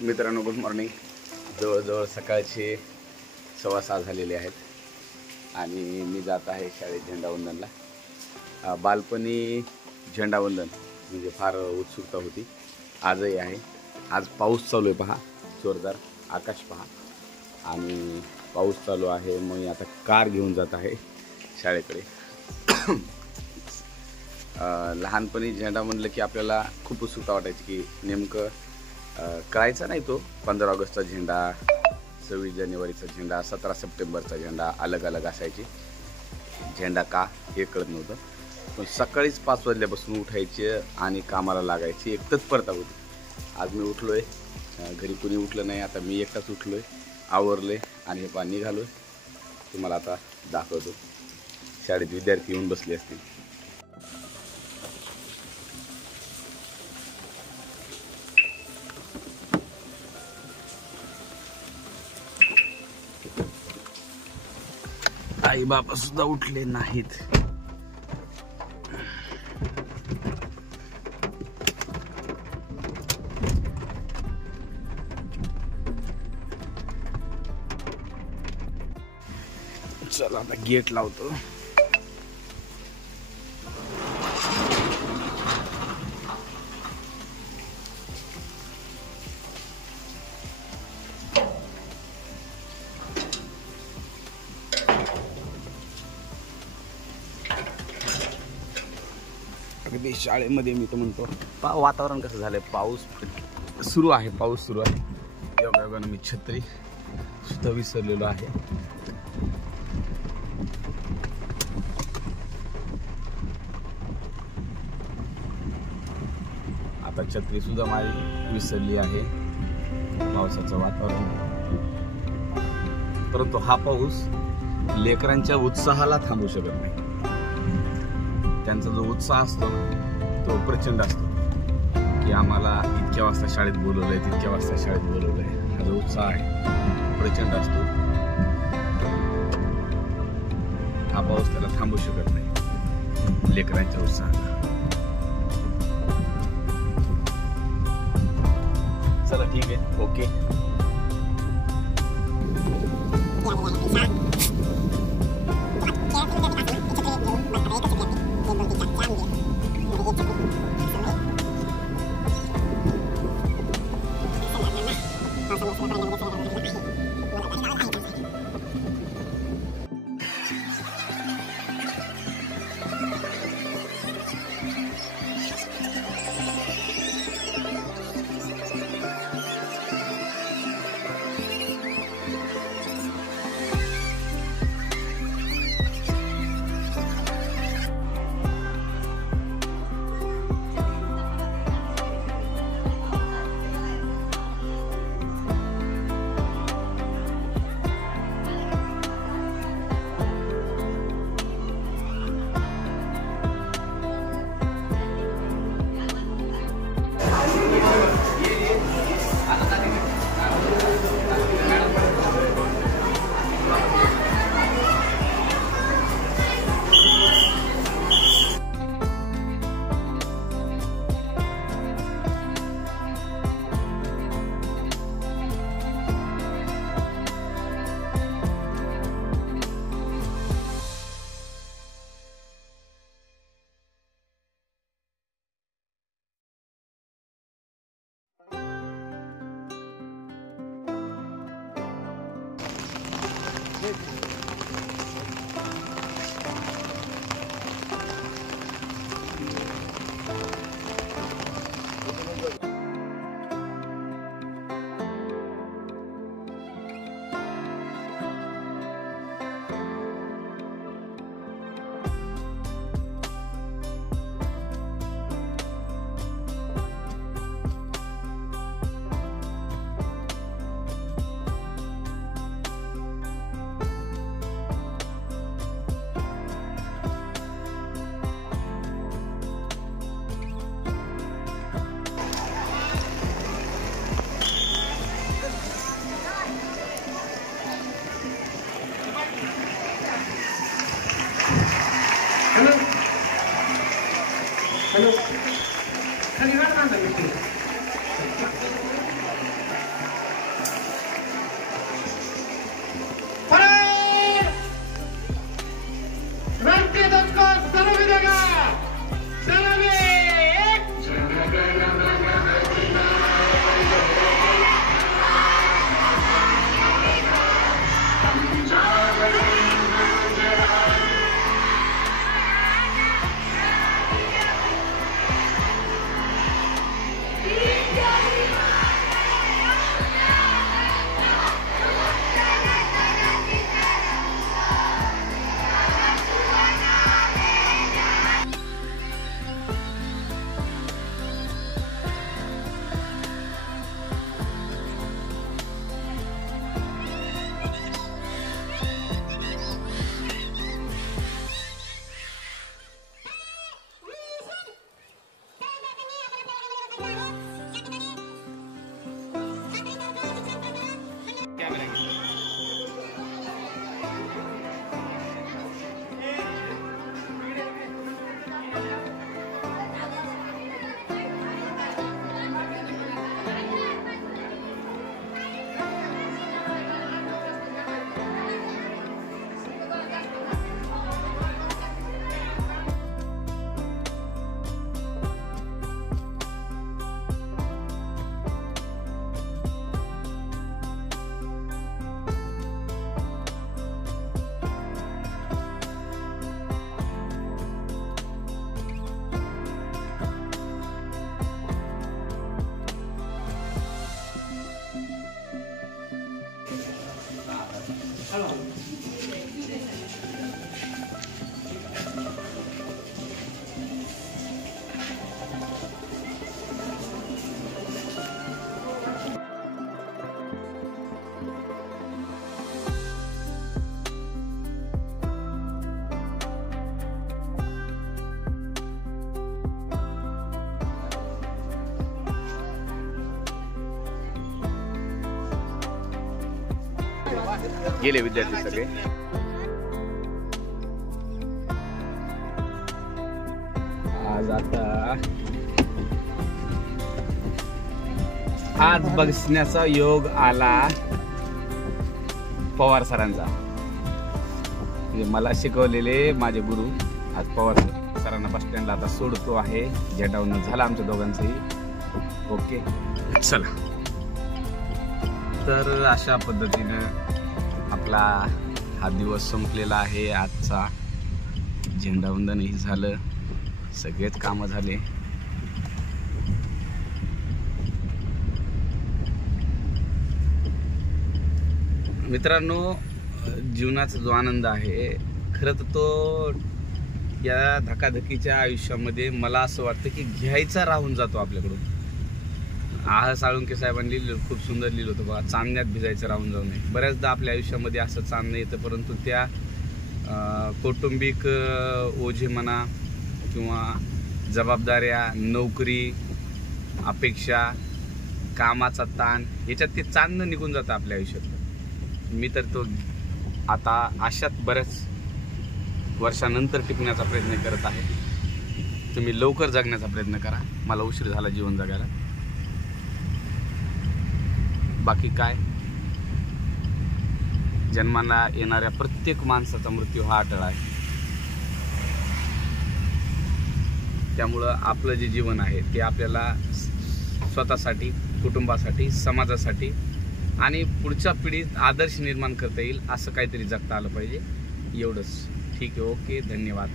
मित्रांनो, good morning. जवळजवळ सकाळचे 6:15 झालेले आहेत आणि मी जात आहे शाळेत झेंडावंदनला. बालपणी झेंडावंदन म्हणजे फार उत्सुकता होती, आजही आहे. आज पाऊस चालू आहे, पहा जोरदार, आकाश पहा, आणि पाऊस चालू आहे. मग आता कार घेऊन जात आहे शाळेकडे. लहानपणी झेंडा म्हणलं की आपल्याला खूप उत्सुकता वाटायची की नेमकं कळायचा नाही तो 15 ऑगस्टचा झेंडा, 26 जानेवारीचा झेंडा, 17 सप्टेंबरचा झेंडा अलग अलग असायचे. झेंडा का हे कळत नव्हतं. पण सकाळीच 5 वाजल्यापासून उठायचे आणि कामाला लागायची, एक तत्परता होती. आज मी उठलोय, घरी कुणी उठलं नाही, आता मी एकटाच उठलोय, आवरले आणि हे पाणी निघालोय. तुम्हाला आता दाखवतो. शाळेत विद्यार्थी येऊन बसले असतील. आई बाबा सुद्धा उठले नाहीत. चला आता गेट लावतो. अगदी शाळेमध्ये मी तर म्हणतो, वातावरण कसं झालंय, पाऊस सुरू आहे. योगायोगानं मी छत्री सुद्धा विसरलेलो आहे. आता छत्री सुद्धा माझी विसरली आहे. पावसाचं वातावरण, परंतु हा पाऊस लेकरांच्या उत्साहाला थांबू शकत नाही. त्यांचा जो उत्साह असतो तो प्रचंड असतो की आम्हाला इतक्या वाजता शाळेत बोलवलंय, तितक्या वाजता शाळेत बोलवलंय. हा जो उत्साह आहे प्रचंड असतो. हा पाऊस त्याला थांबू शकत नाही, लेकरांच्या उत्साहाला. चला ठीक आहे, ओके. गेले विद्यार्थी सगळे. आज बसण्याचा योग आला पवार सरांचा. मला शिकवलेले माझे गुरु आज पवार सरांना बस स्टँडला आता सोडतो आहे. झेंडावरून झाला आमच्या दोघांचंही. ओके चला. तर अशा पद्धतीनं आपला हा दिवस संपलेला आहे. आजचा झेंडावंदनही झालं, सगळेच कामं झाले. मित्रांनो, जीवनाचा जो आनंद आहे खरं तर तो या धकाधकीच्या आयुष्यामध्ये मला असं वाटतं की घ्यायचा राहून जातो आपल्याकडून. साळुंके साहेबांनी खूप सुंदर लिहिलं होतं बघा, चांदण्यात भिजायचं राहून जाऊ नये. बऱ्याचदा आपल्या आयुष्यामध्ये असं चांदणं येतं, परंतु त्या कौटुंबिक ओझे म्हणा किंवा जबाबदाऱ्या, नोकरी, अपेक्षा, कामाचा ताण, याच्यात ते चांदणं निघून जातं आपल्या आयुष्यात. मी तर तो आता अशात बऱ्याच वर्षानंतर टिकण्याचा प्रयत्न करत आहे. तुम्ही लवकर जगण्याचा प्रयत्न करा. मला उशीर झाला जीवन जगायला. बाकी काय, जन्माला येणाऱ्या प्रत्येक माणसाचा मृत्यू हा अटळ आहे. त्यामुळं आपलं जे जीवन आहे ते आपल्याला स्वतःसाठी, कुटुंबासाठी, समाजासाठी आणि पुढच्या पिढीत आदर्श निर्माण करता येईल असं काहीतरी जगता आलं पाहिजे. एवढंच. ठीक आहे. ओके, धन्यवाद.